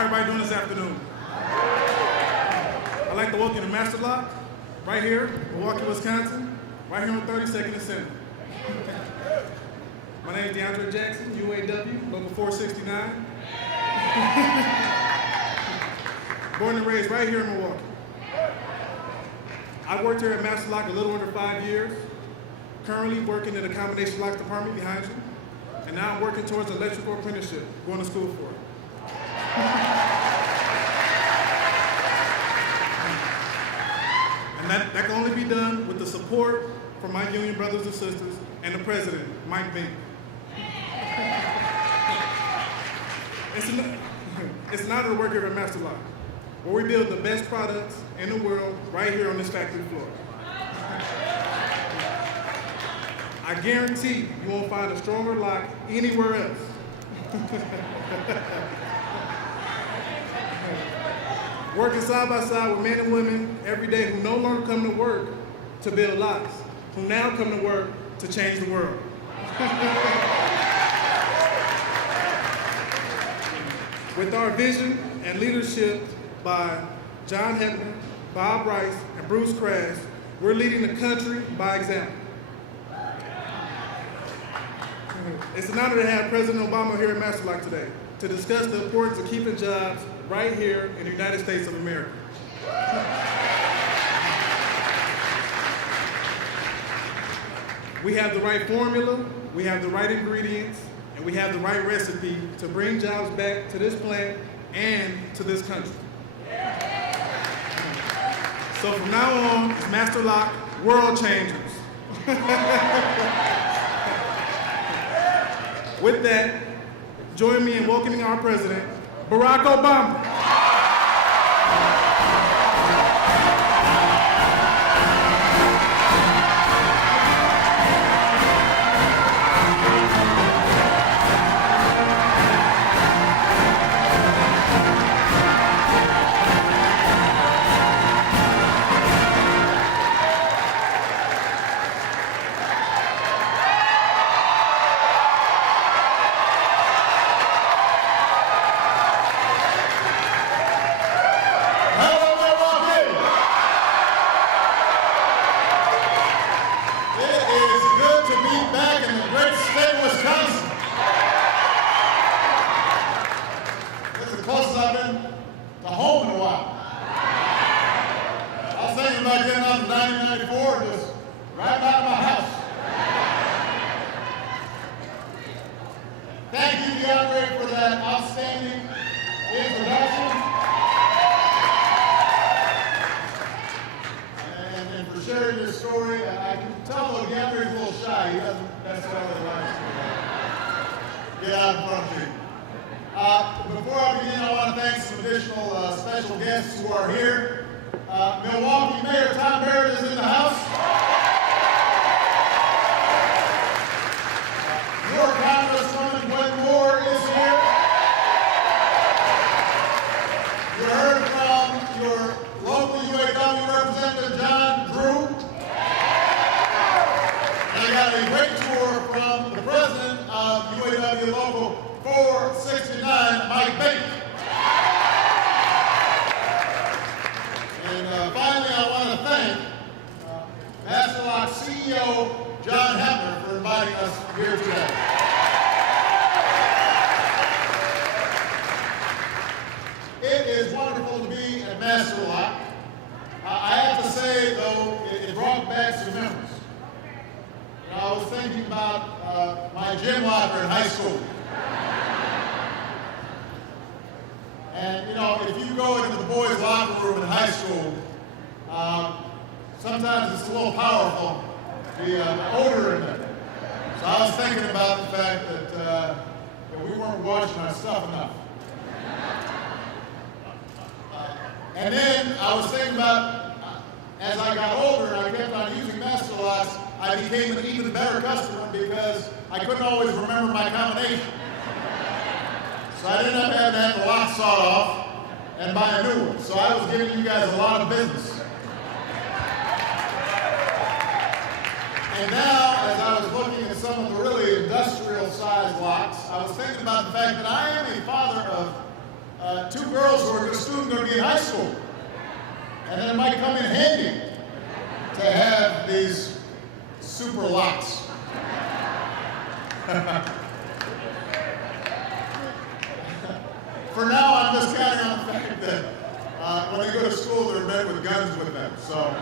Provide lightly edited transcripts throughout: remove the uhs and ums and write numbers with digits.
How everybody doing this afternoon? I'd like to welcome you to Master Lock, right here, Milwaukee, Wisconsin, right here on 32nd and Center. My name is DeAndre Jackson, UAW, Local 469. Born and raised right here in Milwaukee. I worked here at Master Lock a little under 5 years, currently working in the combination locks department behind you, and now I'm working towards electrical apprenticeship, going to school for it. And that can only be done with the support from my union brothers and sisters and the president, Mike Bink. It's an honor to work here at Master Lock, where we build the best products in the world right here on this factory floor. I guarantee you won't find a stronger lock anywhere else. Working side by side with men and women every day who no longer come to work to build locks, who now come to work to change the world. With our vision and leadership by John Hebner, Bob Rice, and Bruce Crash, we're leading the country by example. It's an honor to have President Obama here at Master Lock today to discuss the importance of keeping jobs right here in the United States of America. We have the right formula, we have the right ingredients, and we have the right recipe to bring jobs back to this plant and to this country. So from now on, it's Master Lock World Changers. With that, join me in welcoming our president, Barack Obama. Thank you, DeAndre, for that outstanding introduction. And for sharing your story. I can tell though DeAndre's a little shy. He doesn't necessarily like to get out in front of you. Before I begin, I want to thank some additional special guests who are here. Milwaukee Mayor Tom Barrett is in the house. Your Congresswoman Gwen Moore is here. You heard from your local UAW representative, John Drew. And I got a great tour from the president of UAW Local 469, Mike Bink. And finally, I want to thank Master Lock CEO John Hebner for inviting us here today. It is wonderful to be at Master Lock. I have to say, though, it brought back some memories. You know, I was thinking about my gym locker in high school. And, you know, if you go into the boys' locker room in high school, sometimes it's a little powerful, the odor in there. So I was thinking about the fact that we weren't washing our stuff enough. And then I was thinking about, as I got older and I kept on using Master Locks, I became an even better customer because I couldn't always remember my combination. So I ended up having to have the lock sawed off and buy a new one. So I was giving you guys a lot of business. And now, as I was looking at some of the really industrial-sized locks, I was thinking about the fact that I am a father of two girls who are soon going to be in high school. And then it might come in handy to have these super locks. For now, I'm just counting on the fact that when they go to school, they're met with guns with them. So.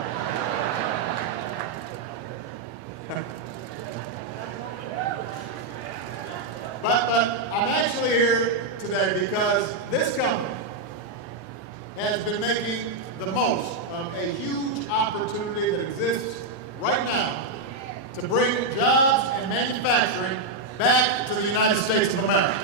But I'm actually here today because this company has been making the most of a huge opportunity that exists right now to bring jobs and manufacturing back to the United States of America.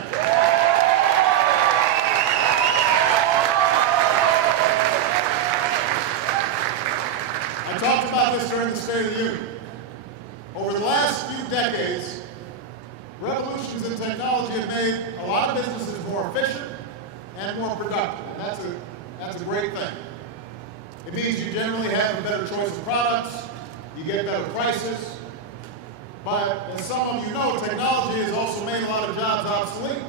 I talked about this during the State of the Union. Over the last few decades, revolutions in technology have made a lot of businesses more efficient and more productive, and that's a great thing. It means you generally have a better choice of products, you get better prices, but as some of you know, technology has also made a lot of jobs obsolete.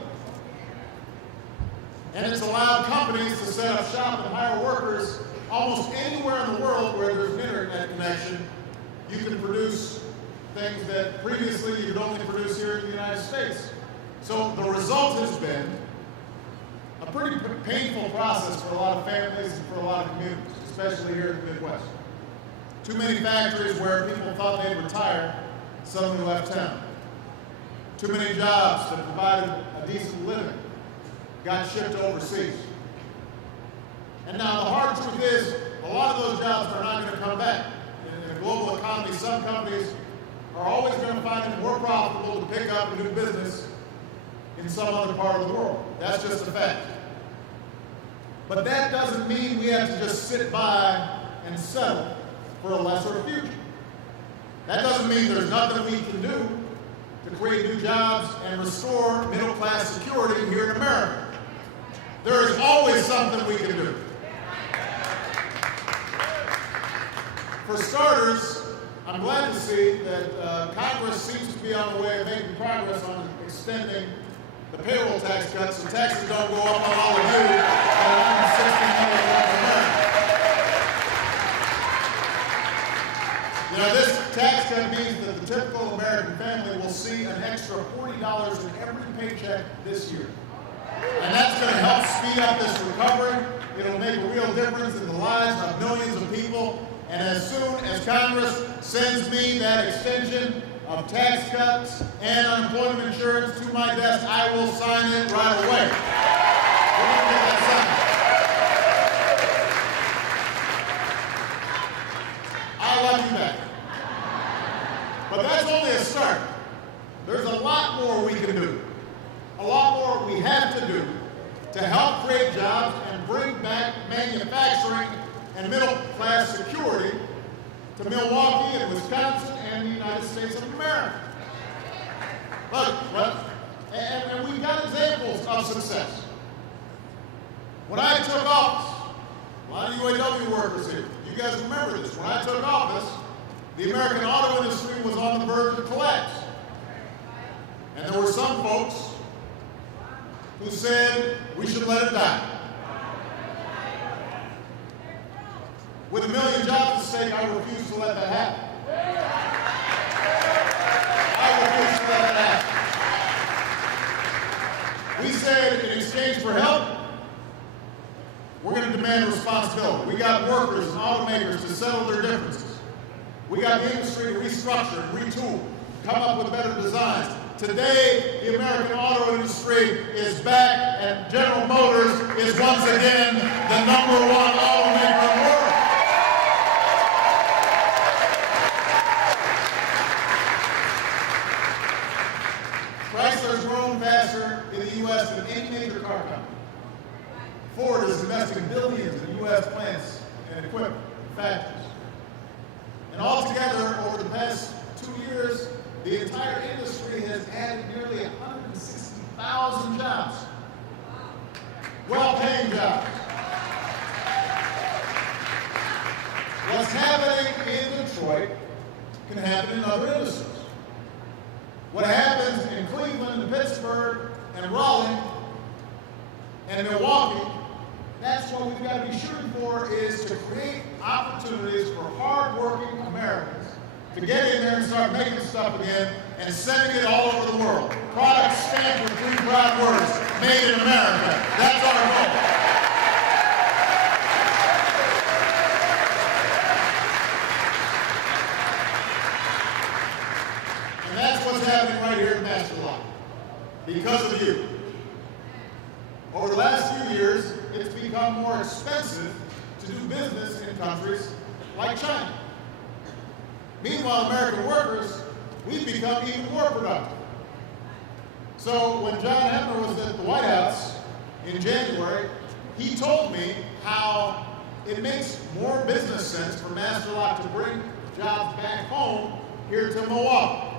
And it's allowed companies to set up shop and hire workers almost anywhere in the world where there's an internet connection. You can produce things that previously you could only produce here in the United States. So the result has been a pretty painful process for a lot of families and for a lot of communities, especially here in the Midwest. Too many factories where people thought they'd retire suddenly left town. Too many jobs that provided a decent living got shipped overseas. And now the hard truth is, a lot of those jobs are not going to come back. In a global economy, some companies are always going to find it more profitable to pick up a new business in some other part of the world. That's just a fact. But that doesn't mean we have to just sit by and settle for a lesser future. That doesn't mean there's nothing we can do to create new jobs and restore middle-class security here in America. There is always something we can do. For starters, I'm glad to see that Congress seems to be on the way of making progress on extending the payroll tax cuts so taxes don't go up on all of you at $160 million America. You know, this tax cut means that the typical American family will see an extra $40 in every paycheck this year. And that's going to help speed up this recovery. It'll make a real difference in the lives of millions of people. And as soon as Congress sends me that extension of tax cuts and unemployment insurance to my desk, I will sign it right away. We're going to get that signed. I love you back. But that's only a start. There's a lot more we can do. A lot more we have to do to help create jobs and bring back manufacturing and middle-class security to Milwaukee and Wisconsin and the United States of America. Look, and we've got examples of success. When I took office, a lot of UAW workers here, you guys remember this. When I took office, the American auto industry was on the verge of collapse. And there were some folks who said we should let it die. With 1 million jobs at stake, I refuse to let that happen. I refuse to let that happen. We said in exchange for help, we're going to demand responsibility. We got workers and automakers to settle their differences. We got the industry to restructure and retool, come up with better designs. Today, the American auto industry is back, and General Motors is once again the #1 automaker in the world. Chrysler's grown faster in the U.S. than any major car company. Ford is investing billions in U.S. plants and equipment and factories. And altogether, over the past 2 years, the entire industry has added nearly 160,000 jobs. Well-paying jobs. What's happening in Detroit can happen in other industries. What happens in Cleveland and Pittsburgh and Raleigh And Milwaukee, that's what we've got to be shooting for, is to create opportunities for hard-working Americans to get in there and start making stuff again and sending it all over the world. Products stamped with 3 proud words, made in America. That's our goal. And that's what's happening right here in Master Lock, because of you. Over the last few years, it's become more expensive to do business in countries like China. Meanwhile, American workers, we've become even more productive. So when John Heffner was at the White House in January, he told me how it makes more business sense for Master Lock to bring jobs back home here to Milwaukee.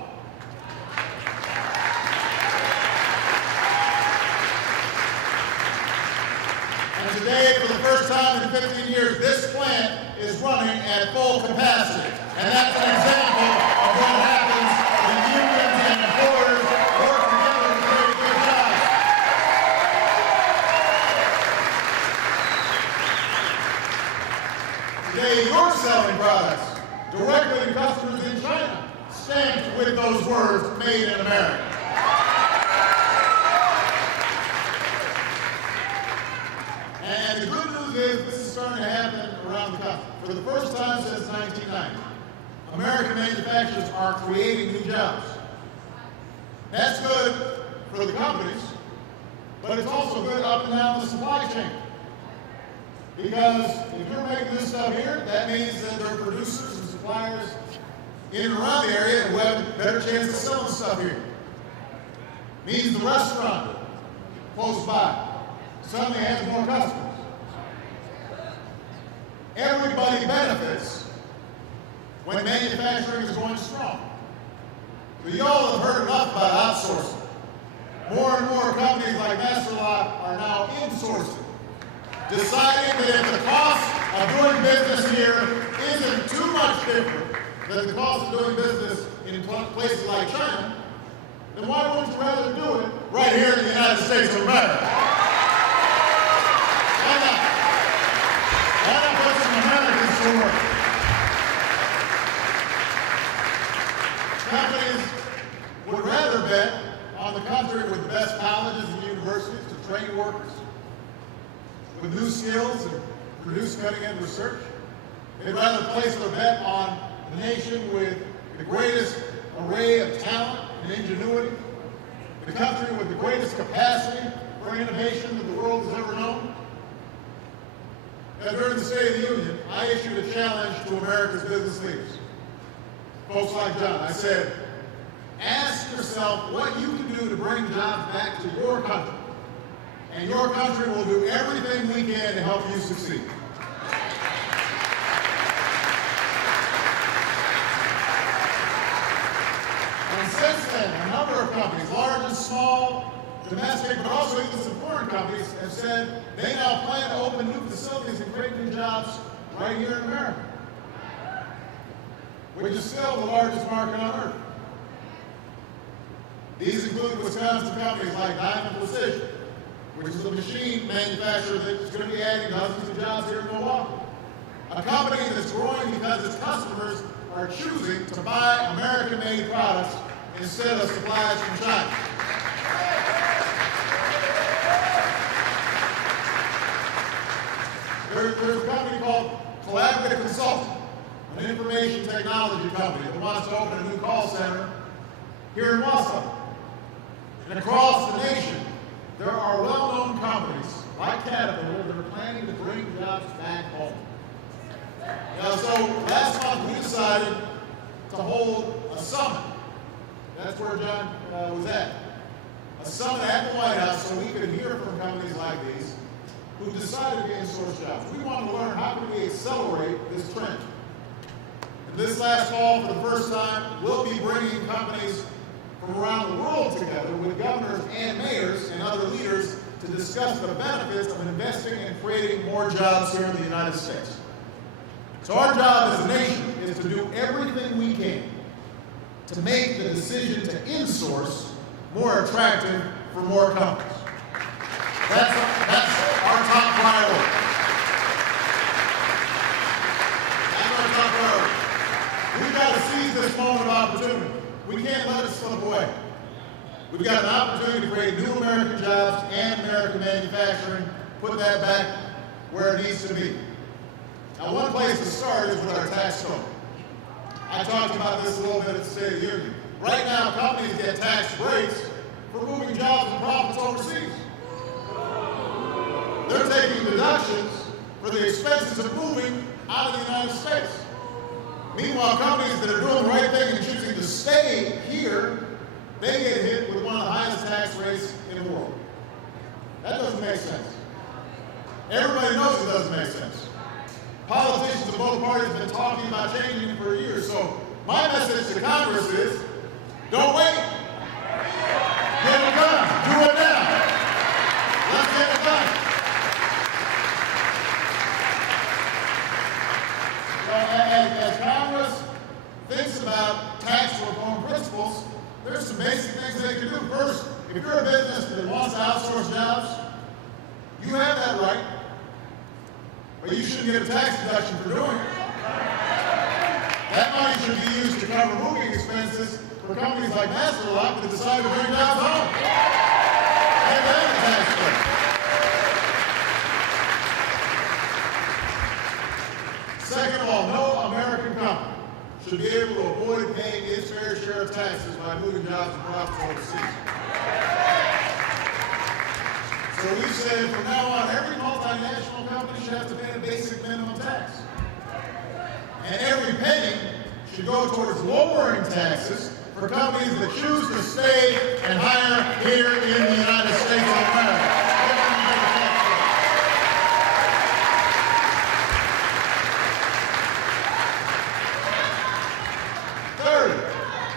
And today, for the first time in 15 years, this plant is running at full capacity. And that's an example of what happens when unions and employers work together to create good jobs. Today, you're selling products directly to customers in China, stamped with those words, made in America. And the good news is this is starting to happen around the country. For the first time since 1990, American manufacturers are creating new jobs. That's good for the companies, but it's also good up and down the supply chain. Because if you're making this stuff here, that means that there are producers and suppliers in and around the area who have a better chance of selling stuff here. Means the restaurant close by suddenly has more customers. Everybody benefits when manufacturing is going strong. So y'all have heard enough about outsourcing. More and more companies like Master Lock are now insourcing, deciding that if the cost of doing business here isn't too much different than the cost of doing business in places like China, then why wouldn't you rather do it right here in the United States of America? Why not put some Americans to work? Companies would rather bet on the country with the best colleges and universities to train workers with new skills and produce cutting-edge research. They'd rather place their bet on the nation with the greatest array of talent and ingenuity, the country with the greatest capacity for innovation that the world has ever known. And during the State of the Union, I issued a challenge to America's business leaders. Folks like John, I said, ask yourself what you can do to bring jobs back to your country. And your country will do everything we can to help you succeed. And since then, a number of companies, large and small, domestic, but also even some foreign companies, have said they now plan to open new facilities and create new jobs right here in America, which is still the largest market on earth. These include Wisconsin companies like Diamond Precision, which is a machine manufacturer that's going to be adding dozens of jobs here in Milwaukee. A company that's growing because its customers are choosing to buy American-made products instead of supplies from China. There's a company called Collaborative Consulting, an information technology company that wants to open a new call center here in Wausau. And across the nation, there are well-known companies like Caterpillar that are planning to bring jobs back home. So last month we decided to hold a summit. That's where John was at. A summit at the White House so we could hear from companies like these who decided to insource jobs. We wanted to learn how can we accelerate this trend. And this last fall, for the first time, we'll be bringing companies from around the world together with governors and mayors and other leaders to discuss the benefits of investing and creating more jobs here in the United States. So our job as a nation is to do everything we can to make the decision to insource more attractive for more companies. That's can't let it slip away. We've got an opportunity to create new American jobs and American manufacturing, put that back where it needs to be. Now, one place to start is with our tax code. I talked about this a little bit at the State of the Union. Right now, companies get tax breaks for moving jobs and profits overseas. They're taking deductions for the expenses of moving out of the United States. Meanwhile, companies that are doing the right thing and choosing to stay here, they get hit with one of the highest tax rates in the world. That doesn't make sense. Everybody knows it doesn't make sense. Politicians of both parties have been talking about changing it for years. So my message to Congress is, don't wait. Get it done. Do it now. Let's get it done. As Congress thinks about tax reform principles, there's some basic things they can do. First, if you're a business that wants to outsource jobs, you have that right, but you shouldn't get a tax deduction for doing it. That money should be used to cover moving expenses for companies like Masterlock that decide to bring jobs home. Give them a tax break. Second of all, no American company should be able to avoid paying its fair share of taxes by moving jobs and profits overseas. So we said from now on, every multinational company should have to pay a basic minimum tax. And every penny should go towards lowering taxes for companies that choose to stay and hire here in the United States of America.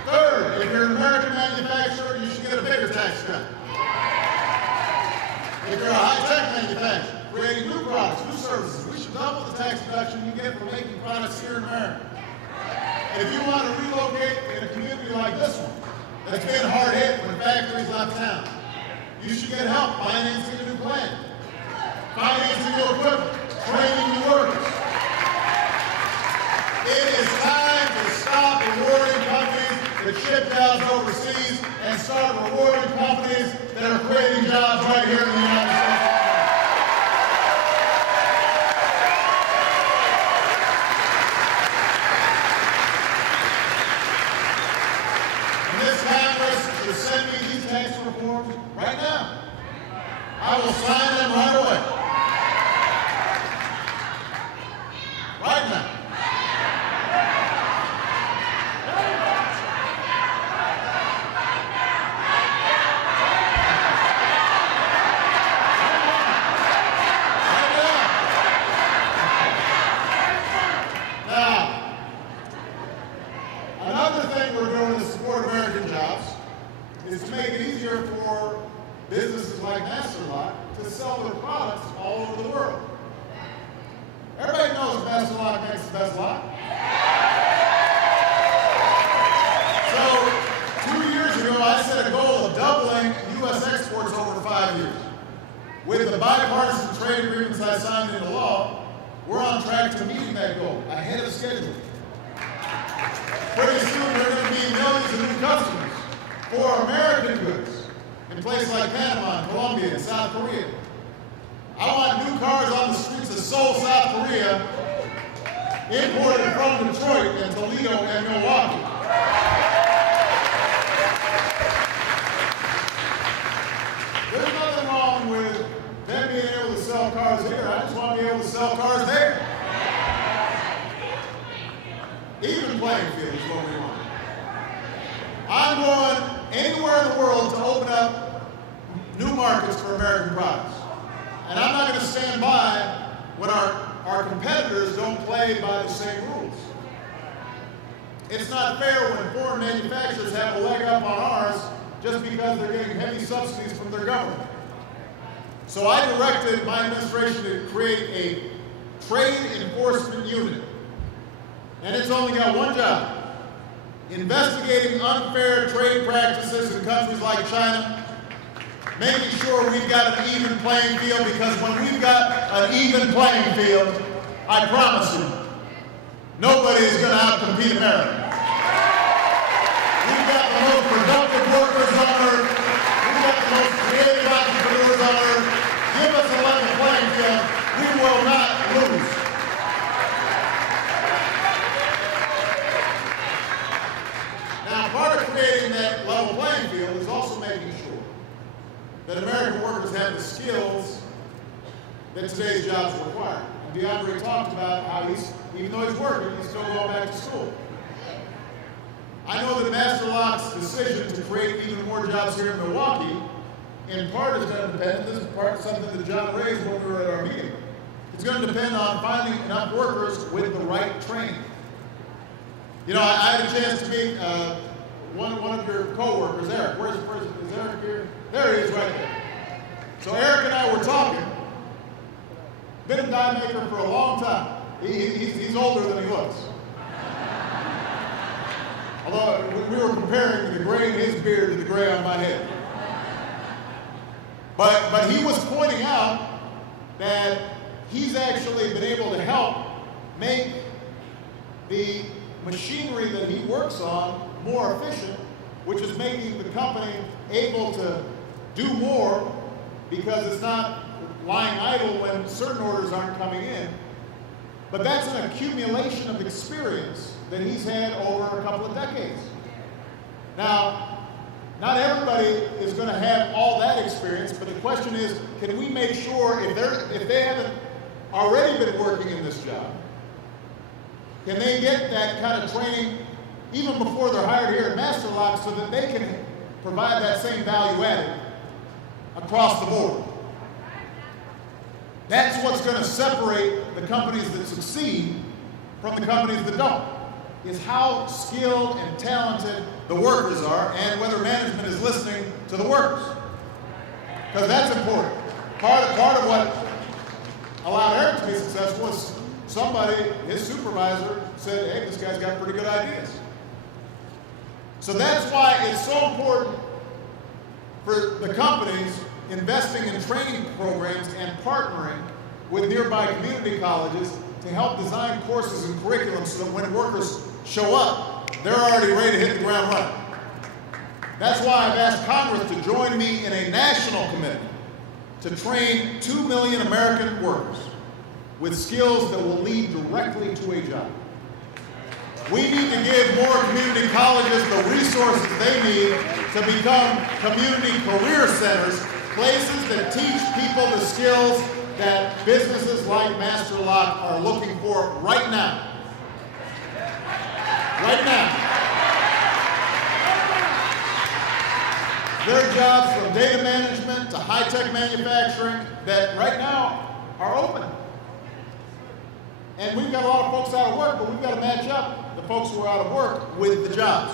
Third, if you're an American manufacturer, you should get a bigger tax cut. If you're a high-tech manufacturer, creating new products, new services, we should double the tax deduction you get for making products here in America. And if you want to relocate in a community like this one, that's been hard hit when factories left town, you should get help financing a new plant, financing new equipment, training new workers. It is time to stop rewarding companies that ship jobs overseas and start rewarding companies that are creating jobs right here in the United States. And this Congress should send me these tax reforms right now. I will sign them right away. Right now. Is to make it easier for businesses like Masterlock to sell their products all over the world. Everybody knows Masterlock makes the best lock. So 2 years ago, I set a goal of doubling U.S. exports over 5 years. With the bipartisan trade agreements I signed into law, we're on track to meeting that goal ahead of schedule. Pretty soon, there are going to be millions of new customers for American goods in places like Panama, Colombia, and South Korea. I want new cars on the streets of Seoul, South Korea, imported from Detroit and Toledo and Milwaukee. There's nothing wrong with them being able to sell cars here. I just want to be able to sell cars there. Even playing field is what we want. I'm going anywhere in the world to open up new markets for American products. And I'm not going to stand by when our competitors don't play by the same rules. It's not fair when foreign manufacturers have a leg up on ours just because they're getting heavy subsidies from their government. So I directed my administration to create a trade enforcement unit. And it's only got one job: investigating unfair trade practices in countries like China, making sure we've got an even playing field, because when we've got an even playing field, I promise you, nobody is going to outcompete America. We've got the productive workers on earth. We've got the most creative entrepreneurs on earth. Give us a level playing field. We will not lose. Now, part of creating that level playing field is also making sure that American workers have the skills that today's jobs require. And DeAndre talked about how even though he's working, he's still going back to school. I know that Master Lock's decision to create even more jobs here in Milwaukee, in part is going to depend, this is part of something that John raised when we were at our meeting. It's going to depend on finding enough workers with the right training. You know, I had a chance to meet one of your co-workers, Eric. Where's the person? Is Eric here? There he is right there. So Eric and I were talking. Been a die maker for a long time. He's older than he looks. Although we were comparing the gray in his beard to the gray on my head. But he was pointing out that he's actually been able to help make the machinery that he works on more efficient, which is making the company able to do more because it's not lying idle when certain orders aren't coming in. But that's an accumulation of experience that he's had over a couple of decades. Now, not everybody is going to have all that experience, but the question is, can we make sure if they haven't already been working in this job, can they get that kind of training even before they're hired here at Master Lock so that they can provide that same value added across the board? That's what's going to separate the companies that succeed from the companies that don't, is how skilled and talented the workers are and whether management is listening to the workers. Because that's important. Part of what allowed Eric to be successful is somebody, his supervisor, said, hey, this guy's got pretty good ideas. So that's why it's so important for the companies investing in training programs and partnering with nearby community colleges to help design courses and curriculums so that when workers show up, they're already ready to hit the ground running. That's why I've asked Congress to join me in a national commitment to train 2 million American workers with skills that will lead directly to a job. We need to give more community colleges the resources they need to become community career centers, places that teach people the skills that businesses like Master Lock are looking for right now. Right now. There are jobs from data management to high-tech manufacturing that right now are open. And we've got a lot of folks out of work, but we've got to match up the folks who are out of work with the jobs.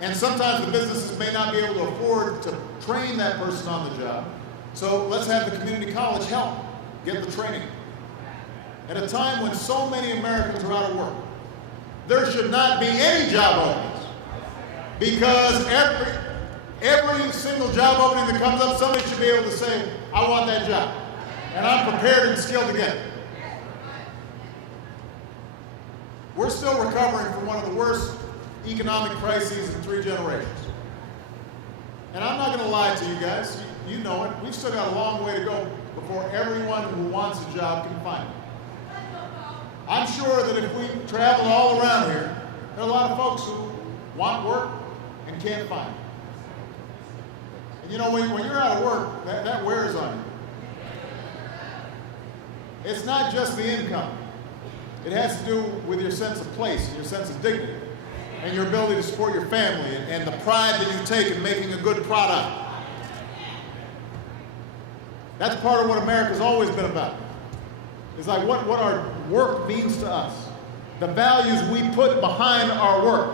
And sometimes the businesses may not be able to afford to train that person on the job. So let's have the community college help get the training. At a time when so many Americans are out of work, there should not be any job openings. Because every single job opening that comes up, somebody should be able to say, I want that job. And I'm prepared and skilled to get it. We're still recovering from one of the worst economic crises in 3 generations. And I'm not going to lie to you guys, you know it, we've still got a long way to go before everyone who wants a job can find it. I'm sure that if we travel all around here, there are a lot of folks who want work and can't find it. And you know, when you're out of work, that wears on you. It's not just the income. It has to do with your sense of place and your sense of dignity and your ability to support your family and the pride that you take in making a good product. That's part of what America's always been about. It's like what our work means to us, the values we put behind our work.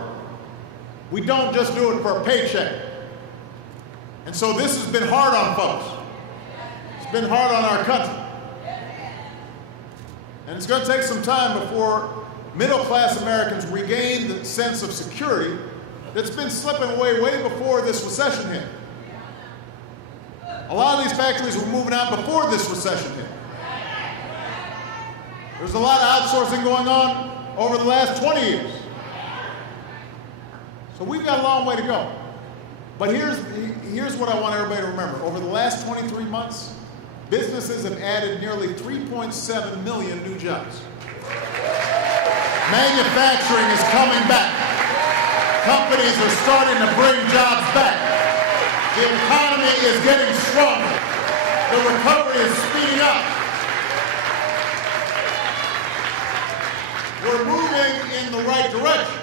We don't just do it for a paycheck. And so this has been hard on folks. It's been hard on our country. And it's going to take some time before middle-class Americans regain the sense of security that's been slipping away way before this recession hit. A lot of these factories were moving out before this recession hit. There's a lot of outsourcing going on over the last 20 years. So we've got a long way to go. But here's what I want everybody to remember. Over the last 23 months, businesses have added nearly 3.7 million new jobs. Manufacturing is coming back. Companies are starting to bring jobs back. The economy is getting stronger. The recovery is speeding up. We're moving in the right direction.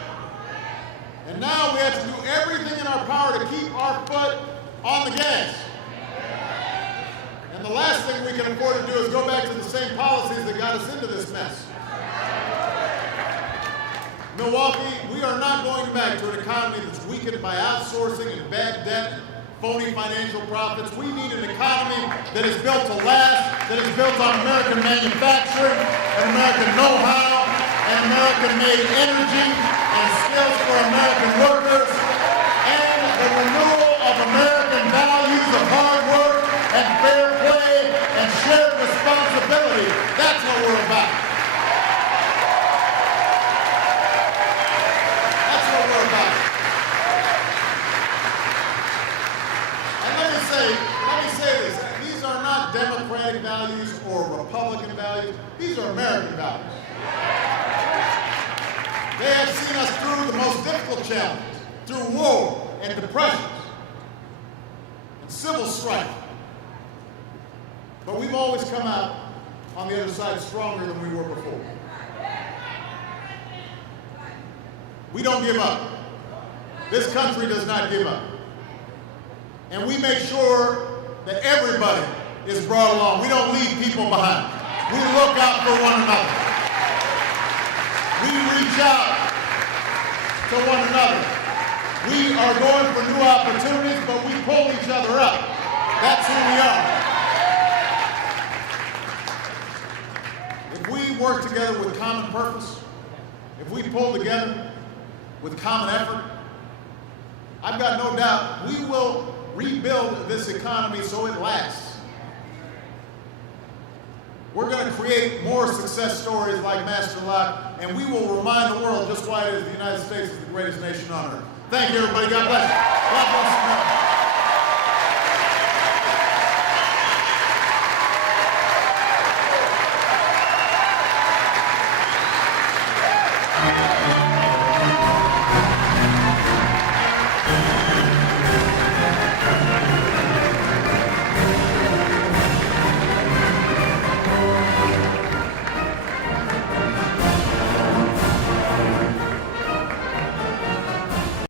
And now we have to do everything in our power to keep our foot on the gas. And the last thing we can afford to do is go back to the same policies that got us into this mess. Milwaukee, we are not going back to an economy that's weakened by outsourcing and bad debt, phony financial profits. We need an economy that is built to last, that is built on American manufacturing and American know-how and American-made energy and skills for American workers and the renewal of American values of hard work and fair play and shared responsibility. That's what we're about. That's what we're about. And let me say this. These are not Democratic values or Republican values. These are American values. They have seen us through the most difficult challenges, through war and depressions and civil strife. But we've always come out on the other side stronger than we were before. We don't give up. This country does not give up. And we make sure that everybody is brought along. We don't leave people behind. We look out for one another. We reach out to one another. We are going for new opportunities, but we pull each other up. That's who we are. If we work together with common purpose, if we pull together with common effort, I've got no doubt we will rebuild this economy so it lasts. We're going to create more success stories like Master Lock, and we will remind the world just why it is the United States is the greatest nation on earth. Thank you, everybody. God bless you. God bless America.